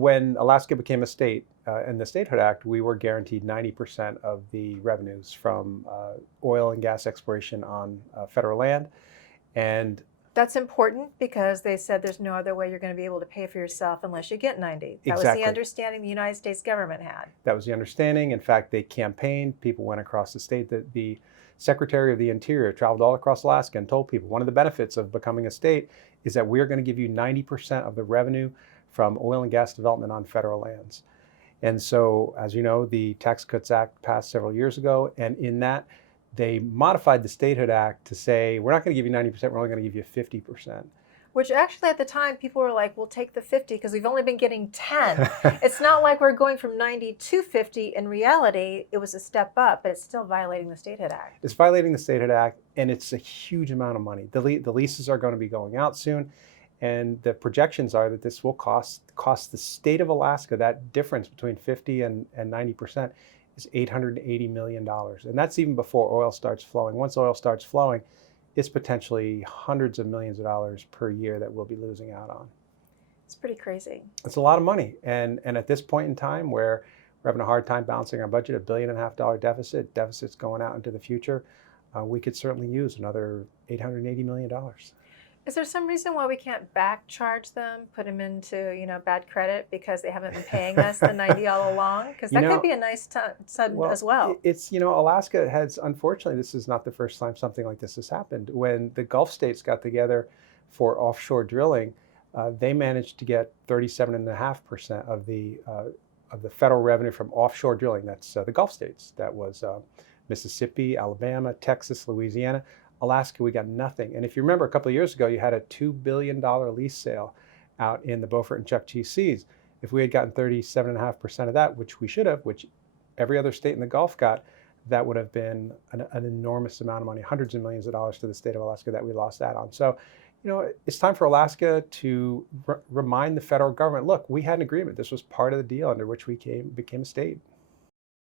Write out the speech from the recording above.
when Alaska became a state in the Statehood Act, we were guaranteed 90% of the revenues from oil and gas exploration on federal land. And that's important because they said there's no other way you're going to be able to pay for yourself unless you get 90. That was the understanding the United States government had. That was the understanding. In fact, they campaigned. People went across the state. The Secretary of the Interior traveled all across Alaska and told people one of the benefits of becoming a state is that we're going to give you 90% of the revenue from oil and gas development on federal lands. And so, as you know, the Tax Cuts Act passed several years ago, and in that, they modified the Statehood Act to say, we're not going to give you 90%, we're only going to give you 50%. Which actually at the time, people were like, we'll take the 50 because we've only been getting 10. It's not like we're going from 90 to 50. In reality, it was a step up, but it's still violating the Statehood Act. It's violating the Statehood Act, and it's a huge amount of money. The leases are going to be going out soon, and the projections are that this will cost the state of Alaska, that difference between 50 and 90%, is $880 million. And that's even before oil starts flowing. Once oil starts flowing, it's potentially hundreds of millions of dollars per year that we'll be losing out on. It's pretty crazy. It's a lot of money. And at this point in time where we're having a hard time balancing our budget, $1.5 billion deficit's going out into the future, we could certainly use another $880 million. Is there some reason why we can't back charge them, put them into bad credit because they haven't been paying us the 90 all along? Because that could be a nice sudden as well. It's Alaska has, unfortunately, this is not the first time something like this has happened. When the Gulf states got together for offshore drilling, they managed to get 37.5% of the federal revenue from offshore drilling. That's the Gulf states. That was Mississippi, Alabama, Texas, Louisiana. Alaska, we got nothing. And if you remember, a couple of years ago, you had a $2 billion lease sale out in the Beaufort and Chukchi Seas. If we had gotten 37.5% of that, which we should have, which every other state in the Gulf got, that would have been an enormous amount of money, hundreds of millions of dollars to the state of Alaska that we lost out on. So, it's time for Alaska to remind the federal government, look, we had an agreement. This was part of the deal under which we became a state.